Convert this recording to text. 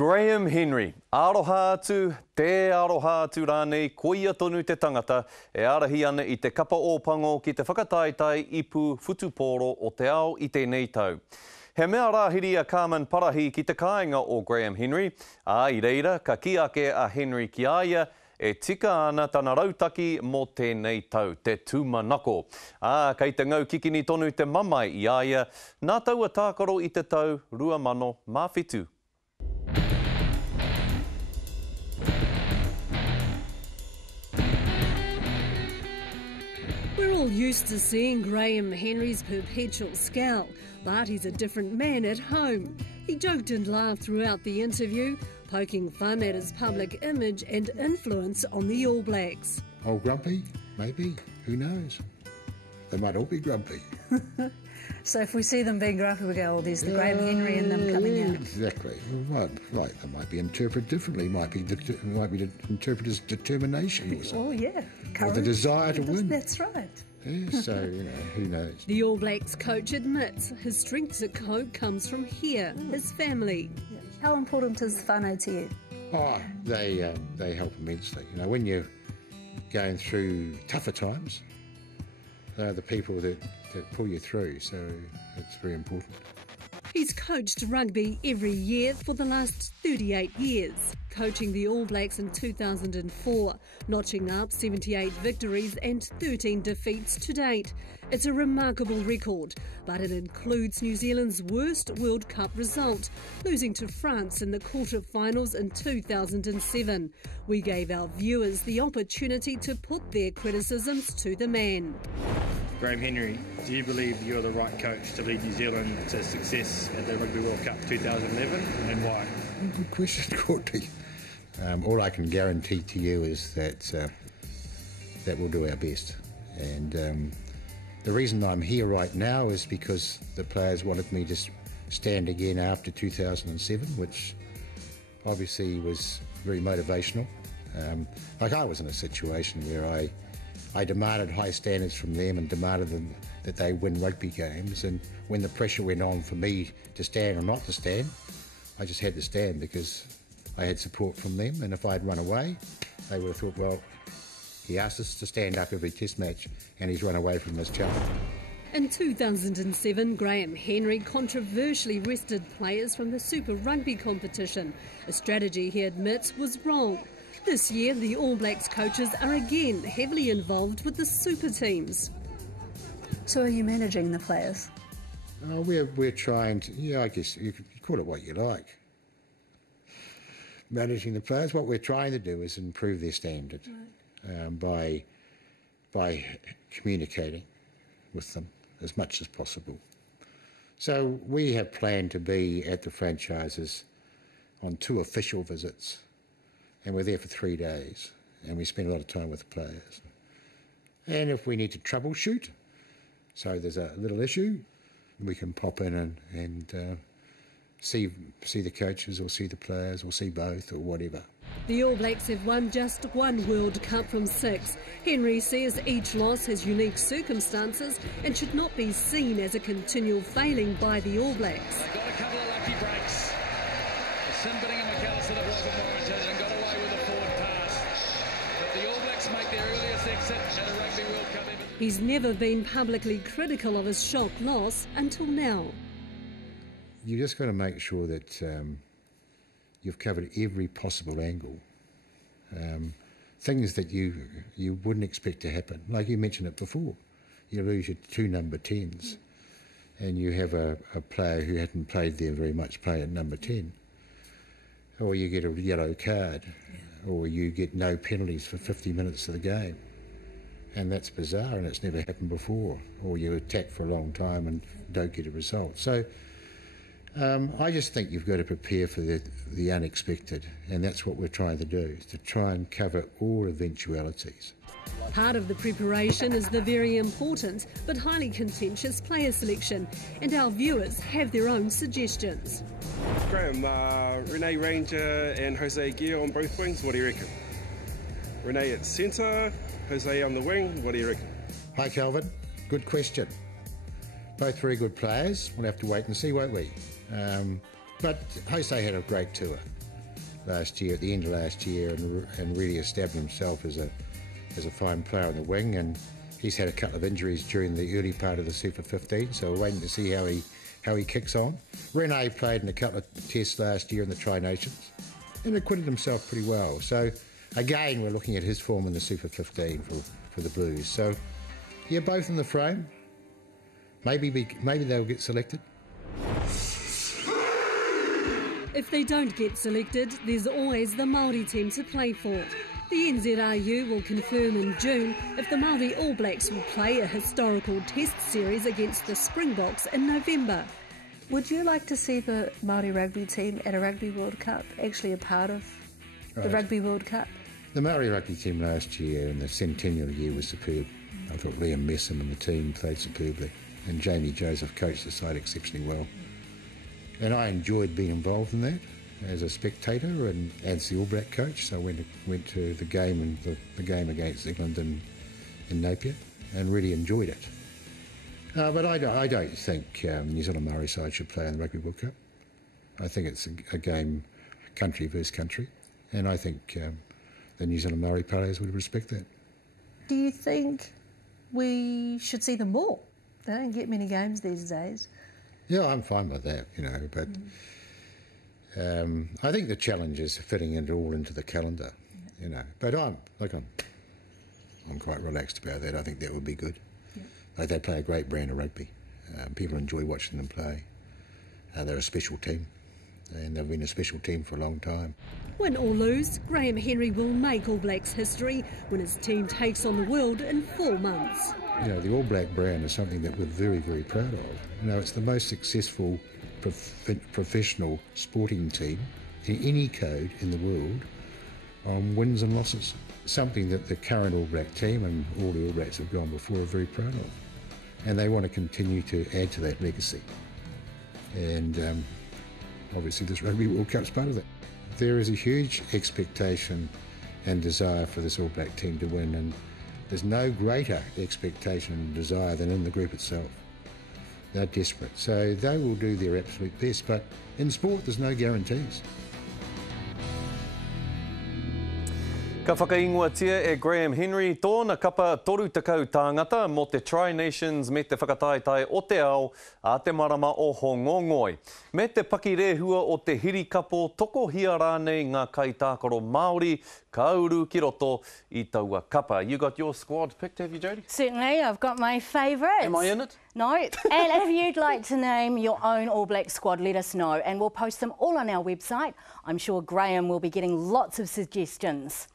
Graham Henry, aroha atu, te aroha atu rānei, koia tonu te tangata, e arahi ana i te kapa o pango ki te whakataetai ipu futupōro o te ao i tēnei tau. He mea rāhiri a Carmen Parahi ki te kāinga o Graham Henry, i reira, ka ki ake a Henry ki aia, e tika ana tana rautaki mō tēnei tau, te tūmanako. Kei te ngau kikini tonu te mamai i aia, nā tau a tākaro i te tau 2007. We're all used to seeing Graham Henry's perpetual scowl, but he's a different man at home. He joked and laughed throughout the interview, poking fun at his public image and influence on the All Blacks. Oh, grumpy? Maybe. Who knows? They might all be grumpy. So if we see them being grumpy, we go, oh, there's the Graham Henry in them coming out. Exactly. Right. They might be interpreted differently. Might be interpreted as determination or something. Oh, yeah. Courage. Or the desire to win. That's right. Yeah, so, who knows? The All Blacks coach admits his strength at Coke comes from here, his family. How important is whānau to you? Oh, they help immensely. When you're going through tougher times, they're the people that pull you through, so it's very important. He's coached rugby every year for the last 38 years, coaching the All Blacks in 2004, notching up 78 victories and 13 defeats to date. It's a remarkable record, but it includes New Zealand's worst World Cup result, losing to France in the quarter-finals in 2007. We gave our viewers the opportunity to put their criticisms to the man. Graham Henry, do you believe you're the right coach to lead New Zealand to success at the Rugby World Cup 2011, and why? Good question, Courtney. All I can guarantee to you is that we'll do our best. And the reason I'm here right now is because the players wanted me to stand again after 2007, which obviously was very motivational. I was in a situation where I demanded high standards from them and demanded them that they win rugby games, and when the pressure went on for me to stand or not to stand, I just had to stand because I had support from them, and if I'd run away, they would have thought, well, he asked us to stand up every test match and he's run away from this challenge. In 2007, Graham Henry controversially rested players from the Super Rugby competition, a strategy he admits was wrong. This year, the All Blacks coaches are again heavily involved with the super teams. So are you managing the players? We're trying to, I guess you could call it what you like. Managing the players, what we're trying to do is improve their standard by communicating with them as much as possible. So we have planned to be at the franchises on 2 official visits. And we're there for 3 days, and we spend a lot of time with the players. And if we need to troubleshoot, so there's a little issue, we can pop in and see the coaches or see the players or see both or whatever. The All Blacks have won just 1 World Cup from 6. Henry says each loss has unique circumstances and should not be seen as a continual failing by the All Blacks. They got a couple of lucky breaks. Simbering and McAllister that wasn't warranted and got away with a forward pass. But the All Blacks make their earliest exit at a Rugby World Cup ever. He's never been publicly critical of his shock loss until now. You just got to make sure that you've covered every possible angle. Things that you wouldn't expect to happen. Like you mentioned it before. You lose your 2 number 10s and you have a player who hadn't played there very much play at number 10. Or you get a yellow card, or you get no penalties for 50 minutes of the game. And that's bizarre, and it's never happened before. Or you attack for a long time and don't get a result. So I just think you've got to prepare for the unexpected, and that's what we're trying to do, is to try and cover all eventualities. Part of the preparation is the very important but highly contentious player selection, and our viewers have their own suggestions. Graham, Renee Ranger and Jose Gear on both wings, what do you reckon? Renee at centre, Jose on the wing, what do you reckon? Hi Calvin, good question. Both very good players, we'll have to wait and see, won't we? But Jose had a great tour. last year, at the end of last year, and really established himself as a fine player on the wing. And he's had a couple of injuries during the early part of the Super 15, so we're waiting to see how he kicks on. Rene played in a couple of tests last year in the Tri-Nations and acquitted himself pretty well. So again, we're looking at his form in the Super 15 for the Blues. So yeah, both in the frame. Maybe they'll get selected. If they don't get selected, there's always the Maori team to play for. The NZRU will confirm in June if the Maori All Blacks will play a historical test series against the Springboks in November. Would you like to see the Maori rugby team at a Rugby World Cup, actually a part of the Rugby World Cup? The Maori rugby team last year in the centennial year was superb. I thought Liam Messam and the team played superbly, and Jamie Joseph coached the side exceptionally well. And I enjoyed being involved in that as a spectator and as the All Black coach. So I went to the game and the game against England in Napier and really enjoyed it. But I don't think New Zealand Maori side should play in the Rugby World Cup. I think it's a game country versus country, and I think the New Zealand Maori players would respect that. Do you think we should see them more? They don't get many games these days. Yeah, I'm fine with that, but I think the challenge is fitting it all into the calendar, But I'm quite relaxed about that. I think that would be good. Yeah. They play a great brand of rugby. People enjoy watching them play. They're a special team, and they've been a special team for a long time. Win or lose, Graham Henry will make All Blacks history when his team takes on the world in 4 months. The All Black brand is something that we're very, very proud of. It's the most successful professional sporting team in any code in the world on wins and losses. Something that the current All Black team and all the All Blacks have gone before are very proud of. And they want to continue to add to that legacy. And obviously this Rugby World Cup's part of that. There is a huge expectation and desire for this All Black team to win, and there's no greater expectation and desire than in the group itself. They're desperate, so they will do their absolute best, but in sport there's no guarantees. Ka whakaingoatia Graham Henry, tōna kapa toru takau tāngata mo te Tri-Nations me te whakataetai o te ao a te marama o Hongongoi. Me te pakirehua o te hirikapo, tokohia rānei ngā kaitākaro Māori, ka uru ki roto I taua kapa. You got your squad picked, have you, Jodie? Certainly, I've got my favourites. Am I in it? No. And if you'd like to name your own All Black squad, let us know, and we'll post them all on our website. I'm sure Graham will be getting lots of suggestions.